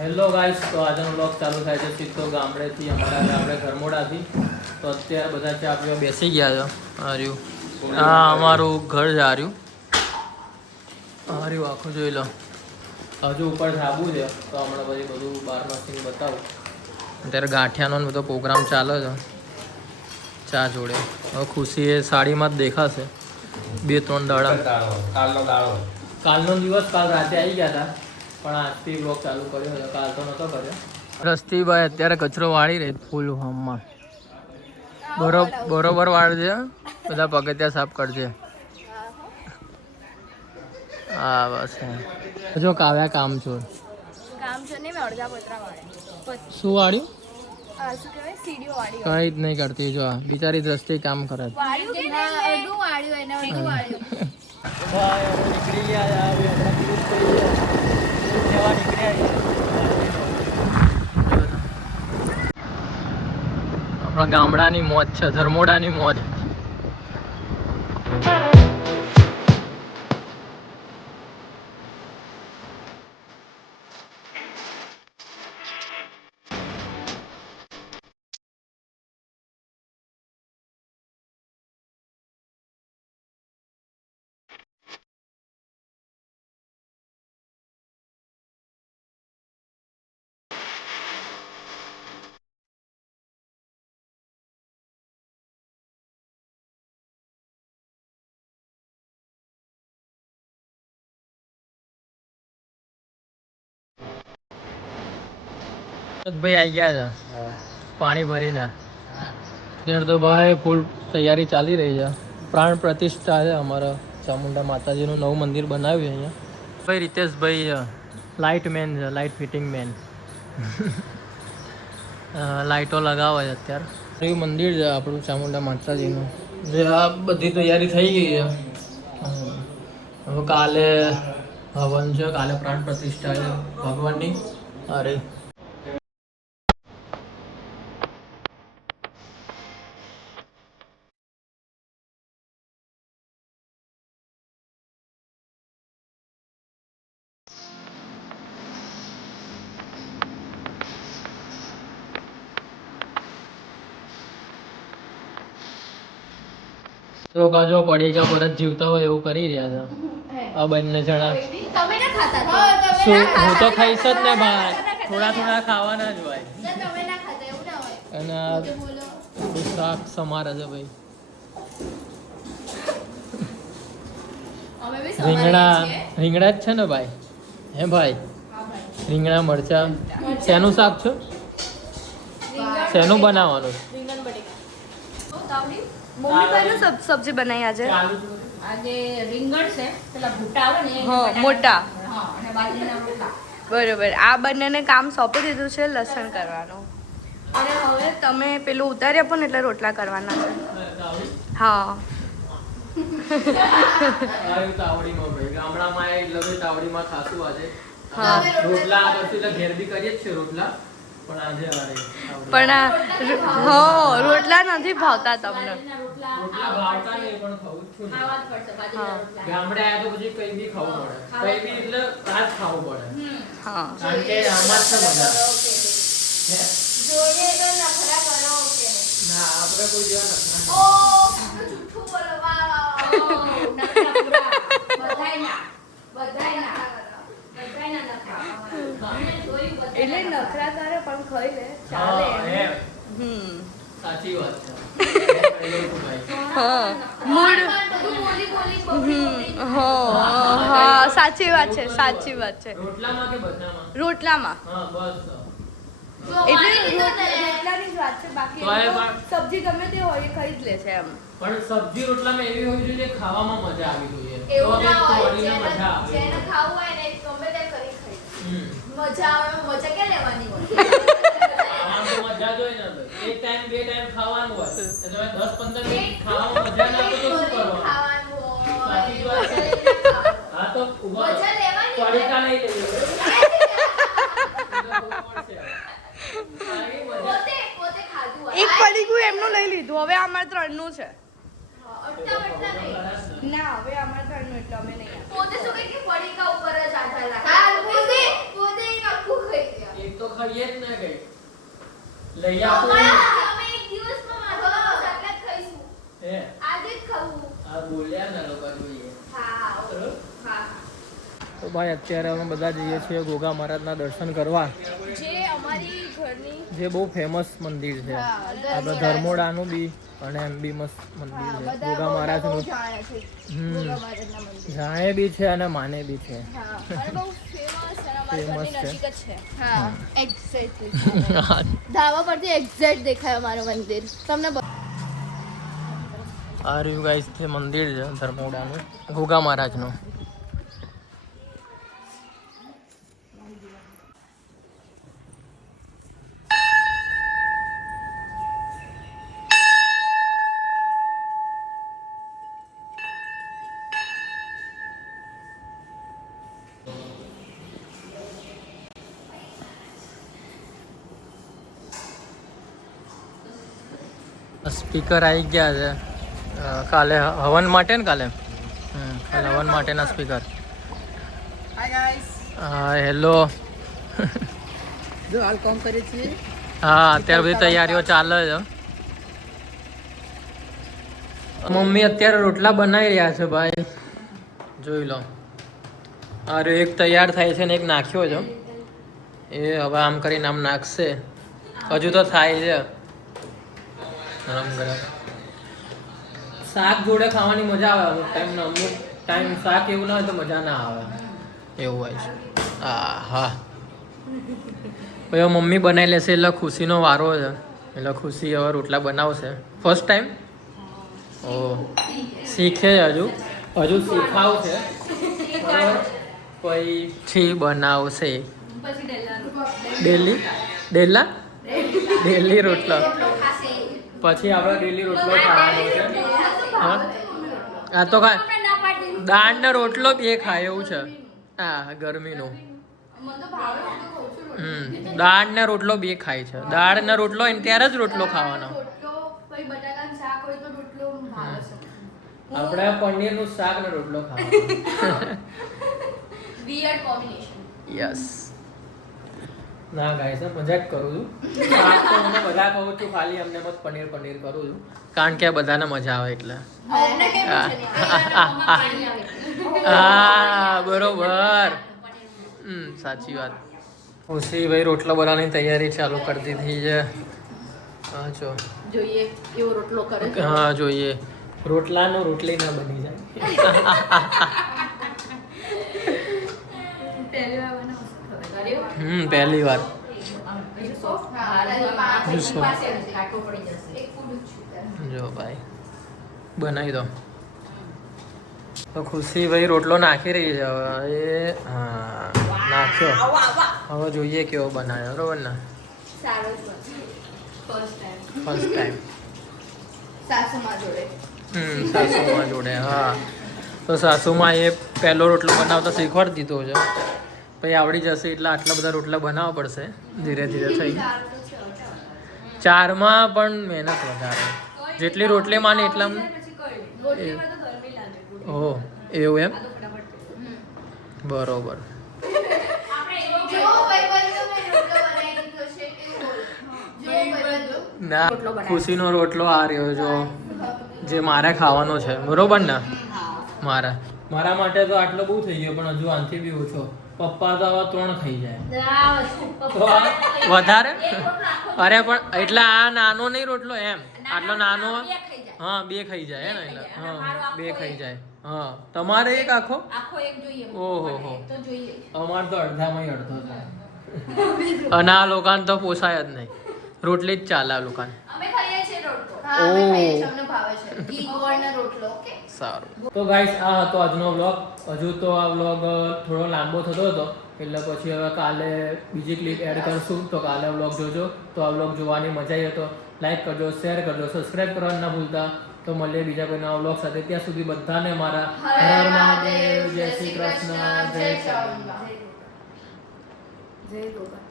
Hello guys, તો આજનો vlog ચાલુ થાય છે સીધો ગામડેથી, અમારા ગામડે ઘરમોડાથી. તો અત્યારે બધા ચા પીવા બેસી ગયા છે. હાર્યું હા, અમારું ઘર છે. હાર્યું આખું જોઈ લો. હજુ ઉપર ધાબુ છે, તો હમણાં પછી બધું બહારમાંથી બતાવું. અત્યારે ગાંઠિયાનો બધો પ્રોગ્રામ ચાલે છે ચા જોડે. હવે ખુશી એ સાડીમાં જ દેખાશે 2-3 દાડા. કાલનો દિવસ કાલ રાતે આવી ગયા હતા, પણ આજથી બ્લોગ ચાલુ કર્યો હતો. કાલ તો નહોતો કર્યો. રસ્તીભાઈ અત્યારે કચરો વાળી રહી ફૂલ હોમમાં. બરોબર વાળજે, બધા પગથિયા સાફ કરજે. હા બસ જો કાવ્યા કામ છો ને મેં અડધા પતરા વાળે. શું વાળ્યું? શું કહેવાય, સીડીઓ વાળી. કઈ જ નહીં કરતી, જો બિચારી દ્રષ્ટિ કામ કરે. નીકળી ગયા આપણા ગામડાની મોજ છે, ધર્મોડાની મોજ. ભાઈ આવી ગયા છે પાણી ભરીને. અત્યારે તો ભાઈ ફૂલ તૈયારી ચાલી રહી છે. પ્રાણ પ્રતિષ્ઠા છે અમારા ચામુંડા માતાજીનું નવું મંદિર બનાવ્યું અહીંયા. ભાઈ રીતેશભાઈ લાઇટ મેન છે, લાઇટ ફિટિંગ મેન. લાઇટો લગાવે છે અત્યારે. એવું મંદિર છે આપણું ચામુંડા માતાજીનું. જે આ બધી તૈયારી થઈ ગઈ છે. હવે કાલે હવન છે, કાલે પ્રાણ પ્રતિષ્ઠા છે ભગવાનની. અરે તો કાજો પડી ગયા પરત જીવતા હોય એવું કરી રહ્યા છે આ બંને જણા. શું હું તો ખાઈશ જ ને ભાઈ, થોડા ખાવાના જ ભાઈ. અને શાક સમારે છે ભાઈ. રીંગણા જ છે ને ભાઈ? હે ભાઈ, રીંગણા મરચા. શેનું શાક છે? શેનું બનાવવાનું? મમ્મી કઈનું સબ્જી બનાવી આજે? આજે રીંગણ છે, પેલા ભૂટા આવે ને મોટા. હા, અને બાજરીના રોટલા. બરોબર. આ બંનેને કામ સોંપી દીધું છે લસણ કરવાનું. અને હવે તમે પેલું ઉતારી આપો ને એટલે રોટલા કરવાના છે. હા. ગામડામાં તાવડીમાં ખાસું આજે. રોટલા કરશું ઘેર બી કરીએ જ છે રોટલા, પણ આજે પણ રોટલા નથી ભાવતા તમને? રોટલા ભાવતા નહીં, પણ ખાવું જ છું. ગામડે આયા તો પછી કઈ બી ખાવું પડે. કઈ બી એટલે આજ ખાવું પડે. હા, કારણ કે આમાં જ છે મજા. જોઈએ તો નખરા કરો કે ના, આપણે કોઈ જેવા નથી. ઓ જૂઠું બોલો. વાહ નખરા પૂરા. બધાયના નખરા. એટલે નખરા કરે પણ ખાઈ લે, ચાલે. સાચી વાત છે. હા, મૂડ. હા, સાચી વાત છે, સાચી વાત છે. રોટલામાં કે બધામાં? રોટલામાં. હા બસ. એટલે રોટલાની જ વાત છે, બાકી સબ્જી ગમે તે હોય એ ખાઈ જ લે છે એમ. પણ સબ્જી રોટલામાં એવી હોવી જોઈએ જે ખાવામાં મજા આવી જોઈએ. એવું ના હોય, મજા આવે. જેને ખાવું હોય ને ગમે તે કરી ખાઈ. મજા આવે, મજા કે લેવાની હોય. મજા જોઈ ને એક ટાઈમ બે ટાઈમ ખાવાનું હોય, એટલે 10-15 મિનિટ ખાવામાં મજા ના આવે તો શું કરવાનું? ખાવાનું હોય. સાચી વાત છે. હા તો મજા લેવાની. પડીકા નહીં લેવી. પોતે ખાધું હોય. એક પડીકું એમનું લઈ લીધું, હવે અમારે 3 નું છે. અટતા નહીં. ના, હવે અમારે 3 નું એટલે અમે નહીં. પોતે શું કે પડીકા ઉપર જ આધાર રાખે. પોતે એક આખું ખાઈ ગયા. ખાઈએ જ ને કઈ લઈ આપો અમે એક દિવસમાં માથાનો શાક જ ખાઈશું. હે આજે જ ખાવું. આ બોલ્યા ને લોકો જોઈએ હા બરોબર? હા. તો ભાઈ અત્યારે અમે બધા જઈએ છીએ ગોગા મહારાજના દર્શન કરવા, જે અમારી ઘરની જે બહુ ફેમસ મંદિર છે. આપણે ધર્મોડાનું બી અને એમ બી મસ્ત મંદિર છે ગોગા મહારાજનું. જાણે છે હમ મહારાજના મંદિર. જાણે બી છે અને માને બી છે. હા અને બહુ ફેમસ છે અમારી Famous ઘરની છે. નજીક જ છે. હા એક્ઝેક્ટલી ધાબા પરથી એક્ઝેક્ટ દેખાય અમારું મંદિર તમને. આ રહ્યું ગાઈસ તે મંદિર છે ધર્મોડાનું ગોગા મહારાજનું. સ્પીકર આવી ગયા છે કાલે હવન માટે ને કાલે કાલે હવન માટેના સ્પીકર. હા હેલો. જો હાલ કોમ કરે છે. હા અત્યારે બધી તૈયારીઓ ચાલે છે. મમ્મી અત્યારે રોટલા બનાવી રહ્યા છે ભાઈ, જોઈ લો. અરે એક તૈયાર થાય છે ને એક નાખ્યો છે. એ હવે આમ કરીને આમ નાખશે, હજુ તો થાય છે ગરમ ગરમ. શાક જોડે ખાવાની મજા આવે અમુક ટાઈમ શાક એવું ના હોય તો મજા ના આવે એવું હોય છે. હા હવે મમ્મી બનાવી લેશે એટલે ખુશીનો વારો છે, એટલે ખુશી હવે રોટલા બનાવશે ફર્સ્ટ ટાઈમ. ઓ શીખે હજુ શીખાવ છે બરાબર. પછી બનાવશે ડેલી રોટલો. પછી આપણે ડેલી રોટલો ખાવાનો છે. હા આ તો ખાય દાળ ને રોટલો બે ખાય એવું છે. હા ગરમીનું દાળ ને રોટલો બે ખાય છે. દાળ ને રોટલો હોય ને ત્યારે જ રોટલો ખાવાનો. બટાકાનું શાક હોય તો રોટલો ભાવે છે. આપણે પનીરનું શાક ને રોટલો ખાવાનો. Weird combination. યસ. ના ગાઈસ મજાક કરું છું. શાક તો અમને બધા કહું છું, ખાલી અમને મત પનીર કરું છું કારણ કે બધાને મજા આવે એટલે. અમને કેમ છે નહીં? હા બરોબર. સાચી વાત. ખુશી ભાઈ રોટલો બનાવવાની તૈયારી ચાલુ કરી દીધી છે. હા જો જોઈએ કેવો રોટલો કરે છે. હા જોઈએ રોટલાનો રોટલી ના બની જાય. પહેલી વાર. જો ભાઈ બનાવી દો. તો ખુશી ભાઈ રોટલો નાખી રહી છે હવે. એ હા નાખ્યો. હવે જોઈએ કેવો બનાવ્યો બરોબર ને. ફર્સ્ટ ટાઈમ સાસુમાં જોડે. હા તો સાસુમાં એ પહેલો રોટલો બનાવતા શીખવાડી દીધો છે. પછી આવડી જશે એટલે આટલા બધા રોટલા બનાવવા પડશે ધીરે ધીરે થઈ. 4માં પણ મહેનત વધારે, જેટલી રોટલી માને એટલા. ઓહ એવું એમ બરોબર. ના ખુશીનો રોટલો આ રહ્યો જો જે મારે ખાવાનો છે બરોબર ને. મારા માટે તો આટલો બહુ થઈ ગયો પણ હજુ આનાથી બી ઓછો. પપ્પા તો આવા 3 ખાઈ જાય. વધારે અરે પણ એટલે આ નાનો નહીં રોટલો એમ આટલો નાનો. હા 2 ખાઈ જાય ને એટલે. હા 2 ખાઈ જાય. હા તમારે એક આખો ઓહો હો. અમારે તો અડધામાં અડધો થાય. અને આ લોકોને તો પોસાય જ નહીં, રોટલી જ ચાલે આ લોકોને. અમે ખાઈએ છીએ રોટલો. અમને ભાવે છે ઘી ગોળનો રોટલો. ઓકે સારું. તો ગાઈસ આ હતો આજનો વ્લોગ. હજુ તો આ વ્લોગ થોડો લાંબો થતો હતો એટલે પછી હવે કાલે બીજી ક્લિપ એડ કરશું. તો કાલે વ્લોગ જોજો. તો આ વ્લોગ જોવાની મજા આવી તો લાઈક કરજો, શેર કરજો, સબસ્ક્રાઈબ કરવાનું ના ભૂલતા. તો મળીએ બીજા કોઈ નવા વ્લોગ સાથે. ત્યાં સુધી બધાને મારા હર હર મહાદેવ, જય શ્રી કૃષ્ણ, જય ચામુંડા. જય ગોગા.